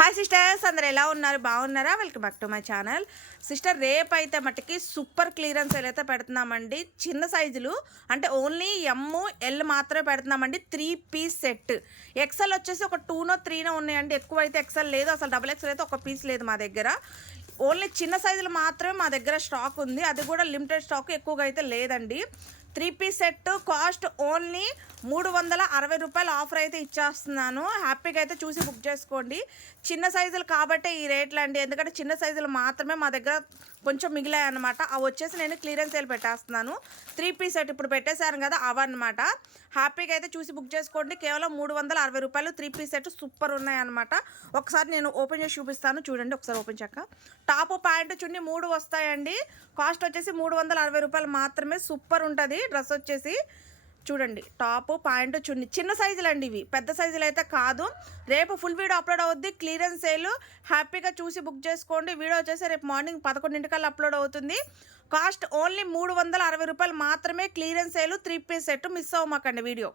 Hi sisters, అందరు ఎలా ఉన్నారు? బాగున్నారా? Welcome back to my channel. Sister, రేపు అయితే మట్టుకి సూపర్ క్లియరెన్స్ సేల్ అయితే పెడుతున్నామండి. చిన్న సైజులు అంటే ఓన్లీ ఎమ్ ఎల్ మాత్రమే పెడుతున్నామండి. 3 పీస్ సెట్. ఎక్సెల్ వచ్చేసి ఒక 2నో 3నో ఉన్నాయండి. ఎక్కువ అయితే ఎక్సెల్ లేదు, అసలు డబుల్ ఎక్సెల్ అయితే ఒక పీస్ లేదు మా దగ్గర. ఓన్లీ చిన్న సైజులు మాత్రమే మా దగ్గర స్టాక్ ఉంది. అది కూడా లిమిటెడ్ స్టాక్, ఎక్కువగా అయితే లేదండి. 3 పీస్ సెట్ కాస్ట్ ఓన్లీ 360 రూపాయలు ఆఫర్ అయితే ఇచ్చేస్తున్నాను. హ్యాపీగా అయితే చూసి బుక్ చేసుకోండి. చిన్న సైజులు కాబట్టే ఈ రేట్లు అండి, ఎందుకంటే చిన్న సైజులు మాత్రమే మా దగ్గర కొంచెం మిగిలాయి అనమాట. అవి వచ్చేసి నేను క్లియరెన్స్ సేల్ పెట్టేస్తున్నాను. 3 పీస్ సెట్ ఇప్పుడు పెట్టేశాను కదా, అవన్నమాట. హ్యాపీగా అయితే చూసి బుక్ చేసుకోండి. కేవలం 360 రూపాయలు 3 పీస్ సెట్ సూపర్ ఉన్నాయన్నమాట. ఒకసారి నేను ఓపెన్ చేసి చూపిస్తాను, చూడండి ఒకసారి ఓపెన్ చెక్క. టాప్ ప్యాంటు చున్నీ 3 వస్తాయండి. కాస్ట్ వచ్చేసి 360 రూపాయలు మాత్రమే. సూపర్ ఉంటుంది డ్రెస్ వచ్చేసి. చూడండి, టాప్ ప్యాంటు చున్నీ చిన్న సైజులు అండి, ఇవి పెద్ద సైజులు అయితే కాదు. రేపు ఫుల్ వీడియో అప్లోడ్ అవుద్ది, క్లియరెన్స్ సేల్. హ్యాపీగా చూసి బుక్ చేసుకోండి. వీడియో వచ్చేసి రేపు మార్నింగ్ 11 అప్లోడ్ అవుతుంది. కాస్ట్ ఓన్లీ 360 రూపాయలు మాత్రమే. Clearance sale 3 piece set. Miss అవ్వమాకండి వీడియో.